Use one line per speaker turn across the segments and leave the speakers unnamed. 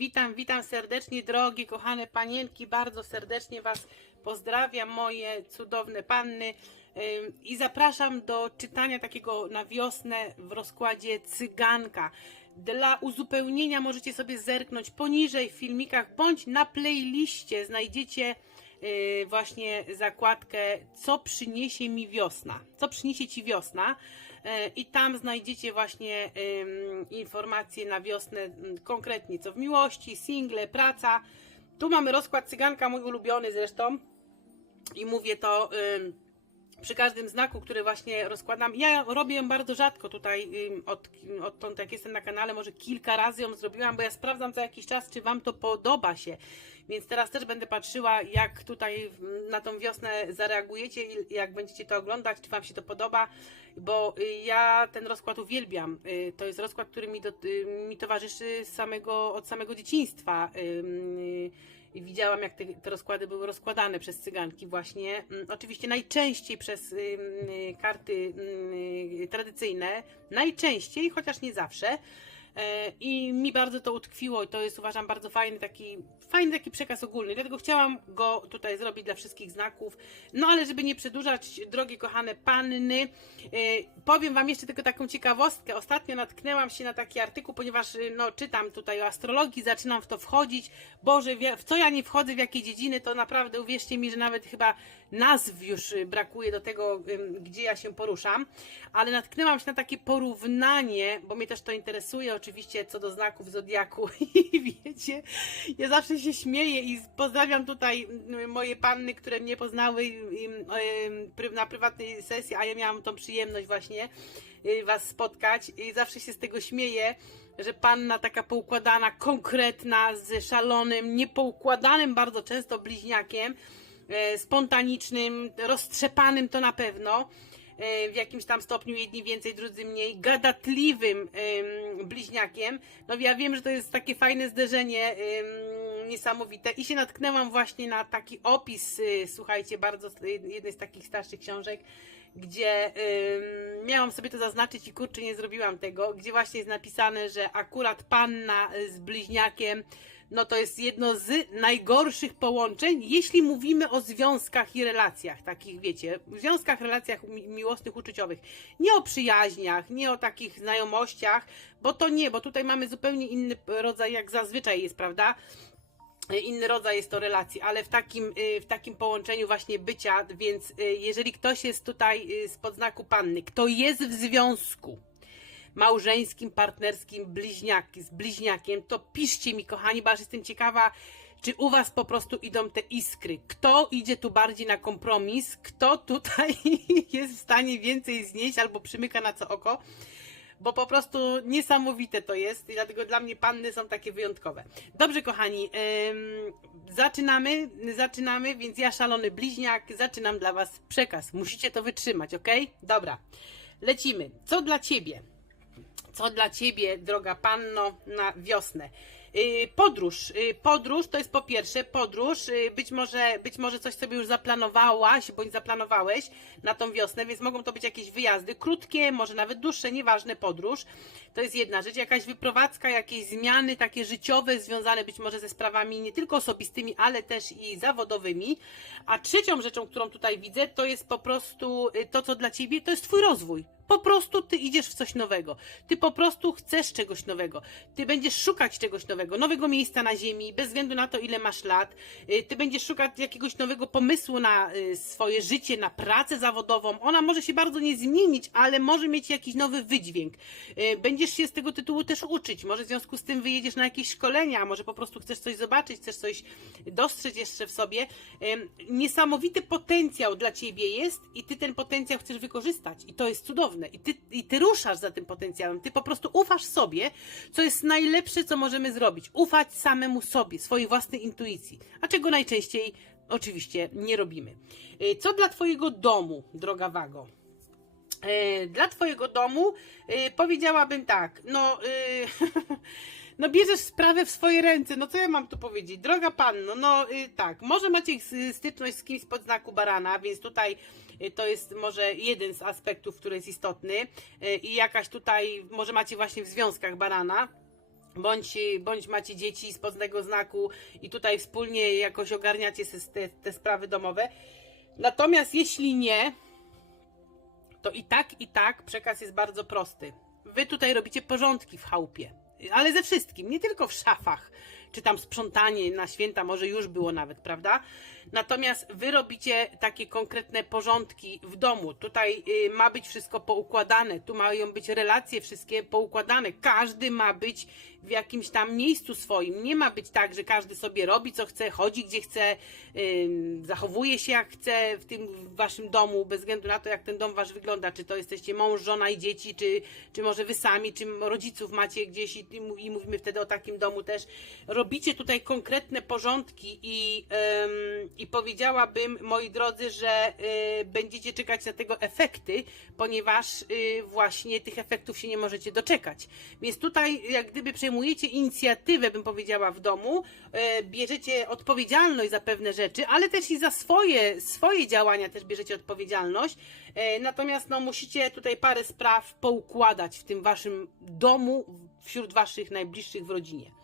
Witam, witam serdecznie, drogie, kochane panienki. Bardzo serdecznie Was pozdrawiam, moje cudowne panny. I zapraszam do czytania takiego na wiosnę w rozkładzie cyganka. Dla uzupełnienia możecie sobie zerknąć poniżej w filmikach bądź na playliście znajdziecie yy, właśnie zakładkę Co przyniesie mi wiosna? Co przyniesie ci wiosna? Yy, I tam znajdziecie właśnie informacje na wiosnę, konkretnie co w miłości, single, praca. Tu mamy rozkład cyganka, mój ulubiony zresztą. I mówię to przy każdym znaku, który właśnie rozkładam. Ja robię ją bardzo rzadko tutaj, od, odtąd jak jestem na kanale, może kilka razy ją zrobiłam, bo ja sprawdzam co jakiś czas, czy Wam to podoba się. Więc teraz też będę patrzyła, jak tutaj na tą wiosnę zareagujecie i jak będziecie to oglądać, czy Wam się to podoba, bo y, ja ten rozkład uwielbiam. Y, To jest rozkład, który mi, do, y, mi towarzyszy samego, od samego dzieciństwa. Widziałam, jak te, te rozkłady były rozkładane przez cyganki właśnie. Mm, Oczywiście najczęściej przez y, karty ym, y, tradycyjne. Najczęściej, chociaż nie zawsze. E, I mi bardzo to utkwiło i to jest uważam bardzo fajny taki, fajny taki przekaz ogólny. Dlatego chciałam go tutaj zrobić dla wszystkich znaków. No ale żeby nie przedłużać, drogie kochane panny, e, powiem Wam jeszcze tylko taką ciekawostkę. Ostatnio natknęłam się na taki artykuł, ponieważ y, no, czytam tutaj o astrologii, zaczynam w to wchodzić. Boże, w co ja nie wchodzę, w jakie dziedziny, to naprawdę uwierzcie mi, że nawet chyba nazw już y, brakuje do tego, gdzie ja się poruszam. Ale natknęłam się na takie porównanie, bo mnie też to interesuje, oczywiście co do znaków zodiaku. I wiecie, ja zawsze się śmieję i pozdrawiam tutaj mm, moje panny, które mnie poznały na prywatnej sesji, a ja miałam tą przyjemność właśnie y, Was spotkać i zawsze się z tego śmieję, że panna taka poukładana, konkretna, z szalonym, niepoukładanym bardzo często bliźniakiem, e, spontanicznym, roztrzepanym to na pewno, e, w jakimś tam stopniu jedni więcej, drudzy mniej, gadatliwym em, bliźniakiem. No ja wiem, że to jest takie fajne zderzenie, niesamowite i się natknęłam właśnie na taki opis, y, słuchajcie, bardzo z- jednej z takich starszych książek, gdzie ym, miałam sobie to zaznaczyć i kurczę nie zrobiłam tego, gdzie właśnie jest napisane, że akurat panna y, z bliźniakiem, no to jest jedno z najgorszych połączeń, jeśli mówimy o związkach i relacjach, takich wiecie, związkach, relacjach mi- miłosnych, uczuciowych. Nie o przyjaźniach, nie o takich znajomościach, bo to nie, bo tutaj mamy zupełnie inny rodzaj, jak zazwyczaj jest, prawda? Inny rodzaj jest to relacji, ale w takim, y, w takim połączeniu właśnie bycia, więc y, jeżeli ktoś jest tutaj y, z podznaku panny, kto jest w związku małżeńskim, partnerskim, bliźniaki, z bliźniakiem, to piszcie mi, kochani, bo aż jestem ciekawa, czy u was po prostu idą te iskry. Kto idzie tu bardziej na kompromis, kto tutaj jest w stanie więcej znieść albo przymyka na co oko bo po prostu niesamowite to jest i dlatego dla mnie panny są takie wyjątkowe. Dobrze, kochani, ym, zaczynamy, zaczynamy, więc ja szalony bliźniak, zaczynam dla Was przekaz. Musicie to wytrzymać, ok? Dobra, lecimy. Co dla Ciebie? Co dla Ciebie, droga panno, na wiosnę? Yy, Podróż. Yy, Podróż to jest po pierwsze podróż. Yy, Być może, być może coś sobie już zaplanowałaś bądź zaplanowałeś na tą wiosnę, więc mogą to być jakieś wyjazdy krótkie, może nawet dłuższe, nieważne, podróż. To jest jedna rzecz. Jakaś wyprowadzka, jakieś zmiany takie życiowe, związane być może ze sprawami nie tylko osobistymi, ale też i zawodowymi. A trzecią rzeczą, którą tutaj widzę, to jest po prostu y, to, co dla Ciebie, to jest Twój rozwój. Po prostu ty idziesz w coś nowego. Ty po prostu chcesz czegoś nowego. Ty będziesz szukać czegoś nowego, nowego miejsca na ziemi, bez względu na to, ile masz lat. Y, Ty będziesz szukać jakiegoś nowego pomysłu na y, swoje życie, na pracę zawodową. Ona może się bardzo nie zmienić, ale może mieć jakiś nowy wydźwięk. Y, Będziesz się z tego tytułu też uczyć. Może w związku z tym wyjedziesz na jakieś szkolenia, może po prostu chcesz coś zobaczyć, chcesz coś dostrzec jeszcze w sobie. Niesamowity potencjał dla ciebie jest i ty ten potencjał chcesz wykorzystać. I to jest cudowne. I ty, I ty ruszasz za tym potencjałem. Ty po prostu ufasz sobie, co jest najlepsze, co możemy zrobić. Ufać samemu sobie, swojej własnej intuicji. A czego najczęściej oczywiście nie robimy. Y, Co dla twojego domu, droga Wago? E, dla Twojego domu e, powiedziałabym tak, no, e, no bierzesz sprawę w swoje ręce, no co ja mam tu powiedzieć? Droga Panno, no e, tak, może macie styczność z kimś z podznaku barana, więc tutaj e, to jest może jeden z aspektów, który jest istotny e, i jakaś tutaj, może macie właśnie w związkach barana, bądź, bądź macie dzieci z poznanego znaku i tutaj wspólnie jakoś ogarniacie te, te sprawy domowe. Natomiast jeśli nie, to i tak, i tak przekaz jest bardzo prosty. Wy tutaj robicie porządki w chałupie, ale ze wszystkim, nie tylko w szafach, czy tam sprzątanie na święta może już było nawet, prawda? Natomiast wy robicie takie konkretne porządki w domu. Tutaj y, ma być wszystko poukładane, tu mają być relacje wszystkie poukładane. Każdy ma być w jakimś tam miejscu swoim. Nie ma być tak, że każdy sobie robi co chce, chodzi gdzie chce, zachowuje się jak chce w tym waszym domu, bez względu na to, jak ten dom wasz wygląda. Czy to jesteście mąż, żona i dzieci, czy, czy może wy sami, czy rodziców macie gdzieś i, i mówimy wtedy o takim domu też. Robicie tutaj konkretne porządki i, ym, i powiedziałabym, moi drodzy, że y, będziecie czekać na tego efekty, ponieważ y, właśnie tych efektów się nie możecie doczekać. Więc tutaj jak gdyby przejmujecie inicjatywę, bym powiedziała, w domu, y, bierzecie odpowiedzialność za pewne rzeczy, ale też i za swoje, swoje działania też bierzecie odpowiedzialność. Y, Natomiast no, musicie tutaj parę spraw poukładać w tym waszym domu, wśród waszych najbliższych w rodzinie.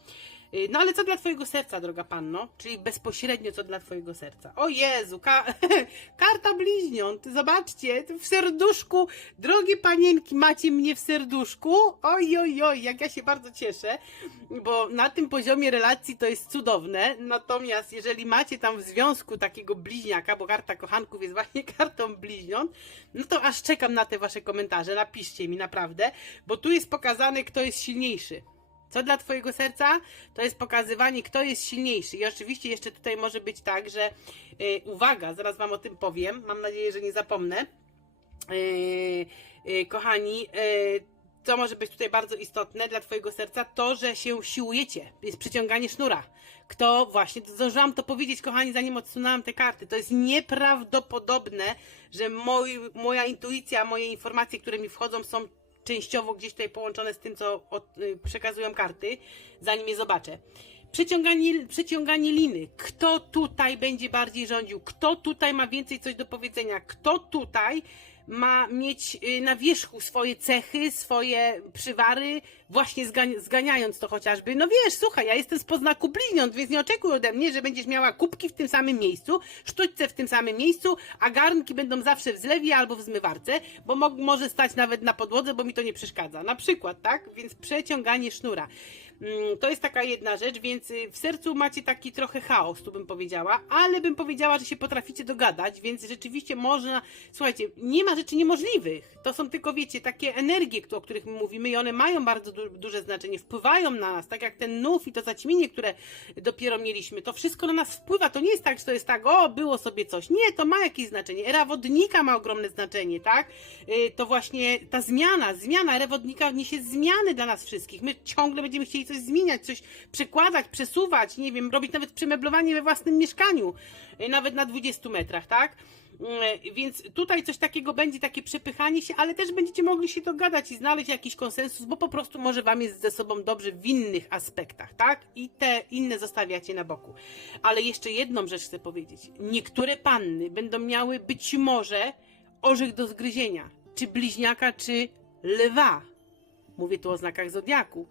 Y, No ale co dla twojego serca, droga panno? Czyli bezpośrednio co dla twojego serca. O Jezu, ka karta bliźniąt, zobaczcie, w serduszku, drogie panienki, macie mnie w serduszku. Oj, oj, oj, jak ja się bardzo cieszę, bo na tym poziomie relacji to jest cudowne. Natomiast jeżeli macie tam w związku takiego bliźniaka, bo karta kochanków jest właśnie kartą bliźniąt, no to aż czekam na te wasze komentarze, napiszcie mi naprawdę, bo tu jest pokazane, kto jest silniejszy. Co dla Twojego serca? To jest pokazywanie, kto jest silniejszy. I oczywiście jeszcze tutaj może być tak, że y, uwaga, zaraz Wam o tym powiem. Mam nadzieję, że nie zapomnę. Y, y, kochani, y, co może być tutaj bardzo istotne dla Twojego serca? To, że się siłujecie. Jest przyciąganie sznura. Kto właśnie, zdążyłam to powiedzieć, kochani, zanim odsunęłam te karty. To jest nieprawdopodobne, że moi, moja intuicja, moje informacje, które mi wchodzą, są częściowo gdzieś tutaj połączone z tym, co od, y, przekazują karty, zanim je zobaczę. Przeciąganie, przeciąganie liny. Kto tutaj będzie bardziej rządził? Kto tutaj ma więcej coś do powiedzenia? Kto tutaj ma mieć y, na wierzchu swoje cechy, swoje przywary, właśnie zgani- zganiając to chociażby. No wiesz, słuchaj, ja jestem z poznaku bliźniąt, więc nie oczekuj ode mnie, że będziesz miała kubki w tym samym miejscu, sztućce w tym samym miejscu, a garnki będą zawsze w zlewie albo w zmywarce, bo mo- może stać nawet na podłodze, bo mi to nie przeszkadza. Na przykład, tak? Więc przeciąganie sznura. Mm, To jest taka jedna rzecz, więc y, w sercu macie taki trochę chaos, tu bym powiedziała, ale bym powiedziała, że się potraficie dogadać, więc rzeczywiście można, słuchajcie, nie ma rzeczy niemożliwych. To są tylko, wiecie, takie energie, o których my mówimy i one mają bardzo du duże znaczenie, wpływają na nas, tak jak ten nów i to zaćmienie, które dopiero mieliśmy, to wszystko na nas wpływa, to nie jest tak, że to jest tak, o, było sobie coś. Nie, to ma jakieś znaczenie. Era wodnika ma ogromne znaczenie, tak? Y, To właśnie ta zmiana, zmiana era wodnika niesie zmiany dla nas wszystkich. My ciągle będziemy chcieli coś zmieniać, coś przekładać, przesuwać, nie wiem, robić nawet przemeblowanie we własnym mieszkaniu, y, nawet na 20 metrach, tak? Y, Więc tutaj coś takiego będzie, takie przepychanie się, ale też będziecie mogli się dogadać i znaleźć jakiś konsensus, bo po prostu może Wam jest ze sobą dobrze w innych aspektach, tak? I te inne zostawiacie na boku. Ale jeszcze jedną rzecz chcę powiedzieć. Niektóre panny będą miały być może orzech do zgryzienia, czy bliźniaka, czy lwa. Mówię tu o znakach zodiaku,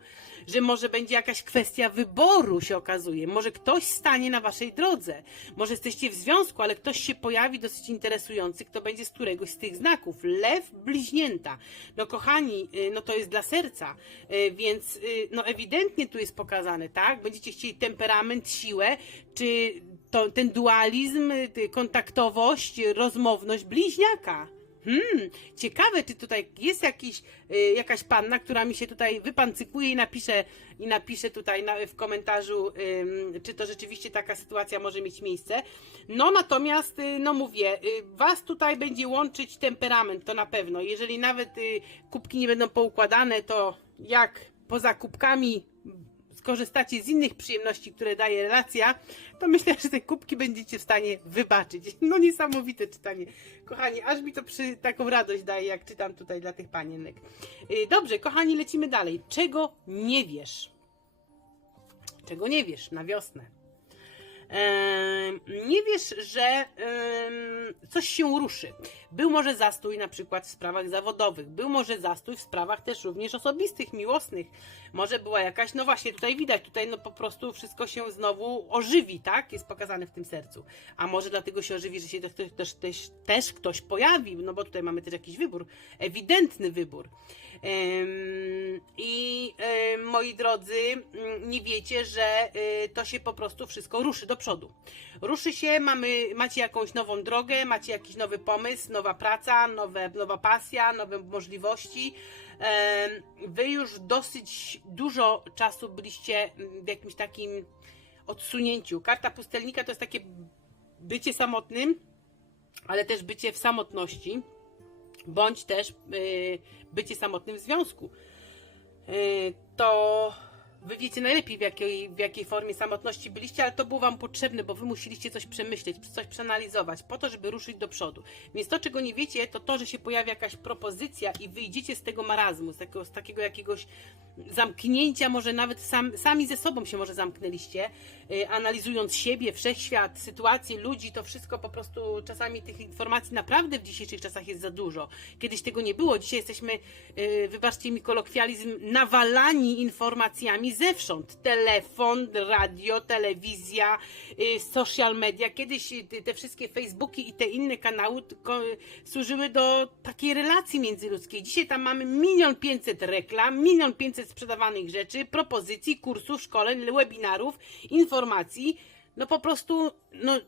że może będzie jakaś kwestia wyboru, się okazuje. Może ktoś stanie na waszej drodze. Może jesteście w związku, ale ktoś się pojawi dosyć interesujący, kto będzie z któregoś z tych znaków. Lew, bliźnięta. No kochani, y, no to jest dla serca, y, więc y, no ewidentnie tu jest pokazane, tak? Będziecie chcieli temperament, siłę, czy to, ten dualizm, kontaktowość, rozmowność bliźniaka. Hmm, ciekawe, czy tutaj jest jakiś, y, jakaś panna, która mi się tutaj wypancykuje i napisze, i napisze tutaj na, w komentarzu, ym, czy to rzeczywiście taka sytuacja może mieć miejsce. No natomiast, y, no mówię, y, was tutaj będzie łączyć temperament, to na pewno. Jeżeli nawet y, kubki nie będą poukładane, to jak poza kubkami skorzystacie z innych przyjemności, które daje relacja, to myślę, że te kubki będziecie w stanie wybaczyć. No niesamowite czytanie. Kochani, aż mi to przy taką radość daje, jak czytam tutaj dla tych panienek. Y, Dobrze, kochani, lecimy dalej. Czego nie wiesz? Czego nie wiesz na wiosnę? Nie wiesz, że coś się ruszy. Był może zastój na przykład w sprawach zawodowych, był może zastój w sprawach też również osobistych, miłosnych. Może była jakaś, no właśnie tutaj widać, tutaj no po prostu wszystko się znowu ożywi, tak? Jest pokazane w tym sercu. A może dlatego się ożywi, że się też, też, też, też ktoś pojawi, no bo tutaj mamy też jakiś wybór, ewidentny wybór. I moi drodzy, mm, nie wiecie, że y, to się po prostu wszystko ruszy do przodu. Ruszy się, mamy, macie jakąś nową drogę, macie jakiś nowy pomysł, nowa praca, nowe, nowa pasja, nowe możliwości. Wy już dosyć dużo czasu byliście w jakimś takim odsunięciu. Karta pustelnika to jest takie bycie samotnym, ale też bycie w samotności bądź też y, bycie samotnym w związku. Y, to wy wiecie najlepiej, w jakiej, w jakiej formie samotności byliście, ale to było wam potrzebne, bo wy musieliście coś przemyśleć, coś przeanalizować, po to, żeby ruszyć do przodu. Więc to, czego nie wiecie, to to, że się pojawia jakaś propozycja i wyjdziecie z tego marazmu, z takiego, z takiego jakiegoś zamknięcia, może nawet sam, sami ze sobą się może zamknęliście, y, analizując siebie, wszechświat, sytuacje, ludzi, to wszystko po prostu czasami tych informacji naprawdę w dzisiejszych czasach jest za dużo. Kiedyś tego nie było, dzisiaj jesteśmy, y, wybaczcie mi kolokwializm, nawalani informacjami zewsząd. Telefon, radio, telewizja, y, social media. Kiedyś y, te- wszystkie Facebooki i te inne kanały y, służyły do takiej relacji międzyludzkiej. Dzisiaj tam mamy milion pięćset reklam, milion pięćset sprzedawanych rzeczy, propozycji, kursów, szkoleń, webinarów, informacji. No po prostu, no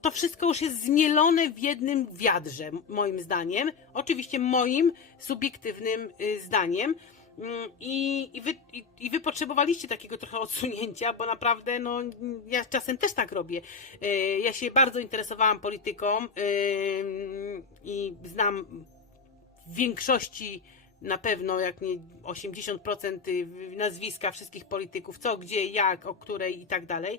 to wszystko już jest zmielone w jednym wiadrze, moim zdaniem. Oczywiście moim subiektywnym zdaniem. Mm, I, i, wy, i, I wy potrzebowaliście takiego trochę odsunięcia, bo naprawdę, no, ja czasem też tak robię. Y, Ja się bardzo interesowałam polityką y, i znam w większości na pewno, jak nie 80% y, nazwiska wszystkich polityków, co, gdzie, jak, o której i tak dalej.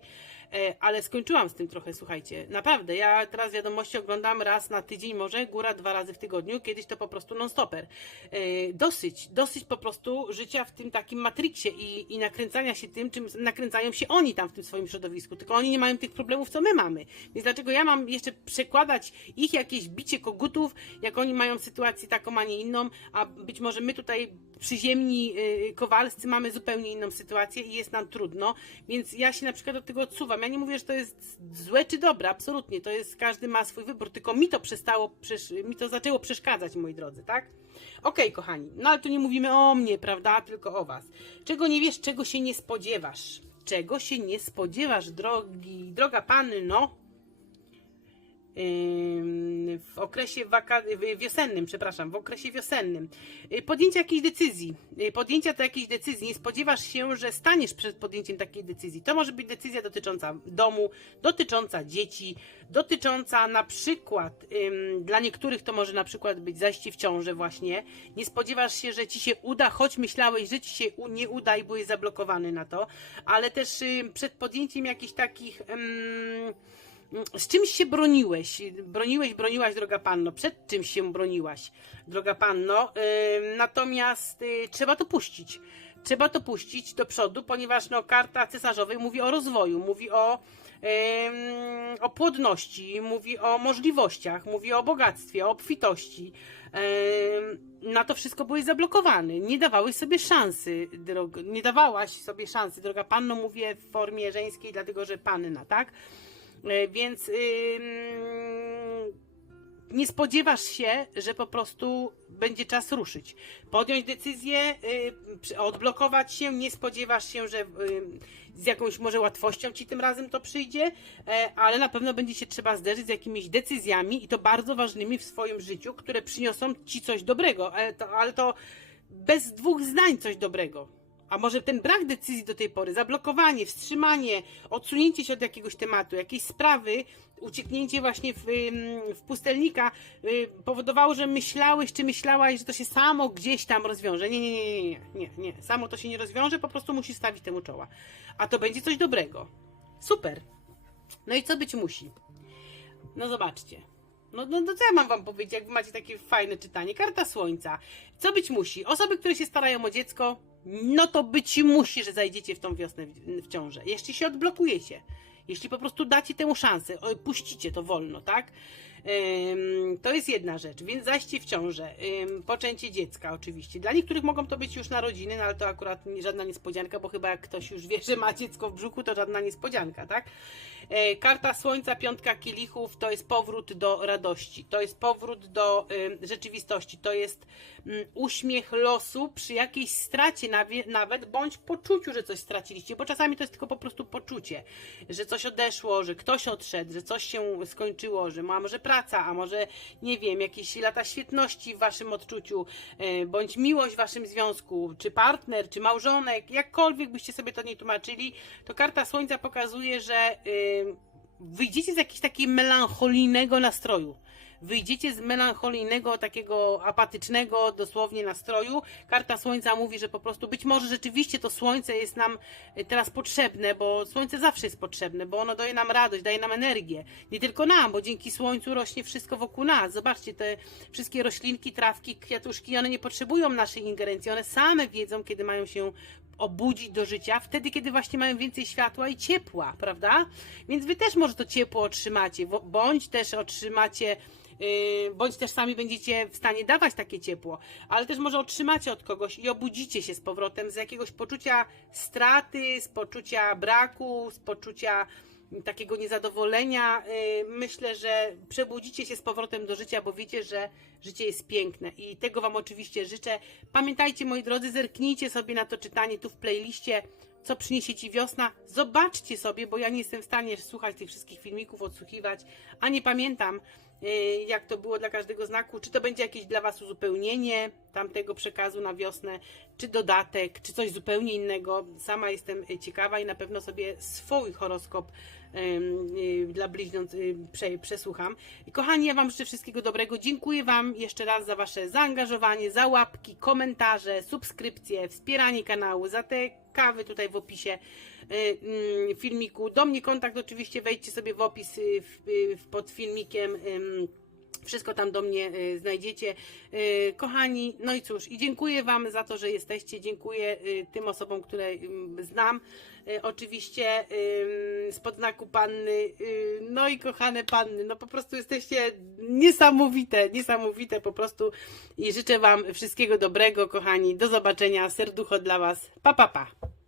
E, Ale skończyłam z tym trochę, słuchajcie. Naprawdę, ja teraz wiadomości oglądam raz na tydzień, może góra dwa razy w tygodniu. Kiedyś to po prostu non-stopper. E, Dosyć, dosyć po prostu życia w tym takim matriksie i, i nakręcania się tym, czym nakręcają się oni tam w tym swoim środowisku. Tylko oni nie mają tych problemów, co my mamy. Więc dlaczego ja mam jeszcze przekładać ich jakieś bicie kogutów, jak oni mają sytuację taką, a nie inną, a być może my tutaj przyziemni y, kowalscy mamy zupełnie inną sytuację i jest nam trudno, więc ja się na przykład od tego odsuwam. Ja nie mówię, że to jest złe czy dobre, absolutnie, to jest, każdy ma swój wybór, tylko mi to przestało, mi to zaczęło przeszkadzać, moi drodzy, tak? Okej, kochani, no ale tu nie mówimy o mnie, prawda, tylko o was. Czego nie wiesz, czego się nie spodziewasz? Czego się nie spodziewasz, drogi, droga panno? W okresie waka- wiosennym, przepraszam, w okresie wiosennym. Y, Podjęcia jakiejś decyzji. Y, Podjęcia to jakiejś decyzji. Nie spodziewasz się, że staniesz przed podjęciem takiej decyzji. To może być decyzja dotycząca domu, dotycząca dzieci, dotycząca na przykład, dla niektórych to może na przykład być zajście w ciążę właśnie. Nie spodziewasz się, że ci się uda, choć myślałeś, że ci się nie uda i byłeś zablokowany na to, ale też przed podjęciem jakichś takich... z czymś się broniłeś? Broniłeś, broniłaś, droga panno. Przed czymś się broniłaś, droga panno. Natomiast y, trzeba to puścić. Trzeba to puścić do przodu, ponieważ no, karta cesarzowej mówi o rozwoju, mówi o, o płodności, mówi o możliwościach, mówi o bogactwie, o obfitości. Na to wszystko byłeś zablokowany. Nie dawałeś sobie szansy, drog, nie dawałaś sobie szansy, droga panno, mówię w formie żeńskiej, dlatego że panna, tak? E, Więc nie spodziewasz się, że po prostu będzie czas ruszyć. Podjąć decyzję, y, odblokować się, nie spodziewasz się, że y, z jakąś może łatwością ci tym razem to przyjdzie, e, ale na pewno będzie się trzeba zderzyć z jakimiś decyzjami i to bardzo ważnymi w swoim życiu, które przyniosą ci coś dobrego, ale to, ale to bez dwóch zdań coś dobrego. A może ten brak decyzji do tej pory, zablokowanie, wstrzymanie, odsunięcie się od jakiegoś tematu, jakiejś sprawy, ucieknięcie właśnie w, w pustelnika y, powodowało, że myślałeś czy myślałaś, że to się samo gdzieś tam rozwiąże. Nie, nie, nie, nie, nie, nie. Samo to się nie rozwiąże, po prostu musisz stawić temu czoła. A to będzie coś dobrego. Super. No i co być musi? No zobaczcie. No, no, no co ja mam wam powiedzieć, jak macie takie fajne czytanie? Karta Słońca. Co być musi? Osoby, które się starają o dziecko, no to być musi, że zajdziecie w tą wiosnę w, ciążę. Jeszcze się odblokujecie. Jeśli po prostu dacie temu szansę, puścicie to wolno, tak? To jest jedna rzecz, więc zajście w ciążę, poczęcie dziecka oczywiście. Dla niektórych mogą to być już narodziny, no ale to akurat żadna niespodzianka, bo chyba jak ktoś już wie, że ma dziecko w brzuchu, to żadna niespodzianka, tak? E, Karta Słońca, piątka kielichów to jest powrót do radości, to jest powrót do rzeczywistości, to jest mm, uśmiech losu przy jakiejś stracie nawet, bądź poczuciu, że coś straciliście, bo czasami to jest tylko po prostu poczucie, że coś odeszło, że ktoś odszedł, że coś się skończyło, że ma może praca, a może nie wiem, jakieś lata świetności w waszym odczuciu, e, bądź miłość w waszym związku, czy partner, czy małżonek, jakkolwiek byście sobie to nie tłumaczyli, to karta Słońca pokazuje, że y, wyjdziecie z jakiegoś takiego melancholijnego nastroju. Wyjdziecie z melancholijnego, takiego apatycznego dosłownie nastroju. Karta Słońca mówi, że po prostu być może rzeczywiście to Słońce jest nam y, teraz potrzebne, bo Słońce zawsze jest potrzebne, bo ono daje nam radość, daje nam energię. Nie tylko nam, bo dzięki Słońcu rośnie wszystko wokół nas. Zobaczcie, te wszystkie roślinki, trawki, kwiatuszki, one nie potrzebują naszej ingerencji. One same wiedzą, kiedy mają się obudzić do życia, wtedy, kiedy właśnie mają więcej światła i ciepła, prawda? Więc wy też może to ciepło otrzymacie, bądź też otrzymacie, yy, bądź też sami będziecie w stanie dawać takie ciepło, ale też może otrzymacie od kogoś i obudzicie się z powrotem z jakiegoś poczucia straty, z poczucia braku, z poczucia takiego niezadowolenia. Yy, Myślę, że przebudzicie się z powrotem do życia, bo wiecie, że życie jest piękne i tego Wam oczywiście życzę. Pamiętajcie, moi drodzy, zerknijcie sobie na to czytanie tu w playliście, co przyniesie Ci wiosna. Zobaczcie sobie, bo ja nie jestem w stanie słuchać tych wszystkich filmików, odsłuchiwać, a nie pamiętam, jak to było dla każdego znaku. Czy to będzie jakieś dla Was uzupełnienie tamtego przekazu na wiosnę, czy dodatek, czy coś zupełnie innego. Sama jestem y, ciekawa i na pewno sobie swój horoskop y, dla bliźniąt y, prze, przesłucham. Kochani, ja Wam życzę wszystkiego dobrego. Dziękuję Wam jeszcze raz za Wasze zaangażowanie, za łapki, komentarze, subskrypcje, wspieranie kanału, za te kawy tutaj w opisie y, mm, filmiku. Do mnie kontakt oczywiście wejdźcie sobie w opis y, y, pod filmikiem. Ym, wszystko tam do mnie y, znajdziecie. Y, kochani, no i cóż, i dziękuję Wam za to, że jesteście. Dziękuję y, tym osobom, które znam. Oczywiście spod znaku panny. no i kochane panny, no po prostu jesteście niesamowite, niesamowite po prostu. I życzę Wam wszystkiego dobrego, kochani. Do zobaczenia. Serducho dla Was. Pa, pa, pa.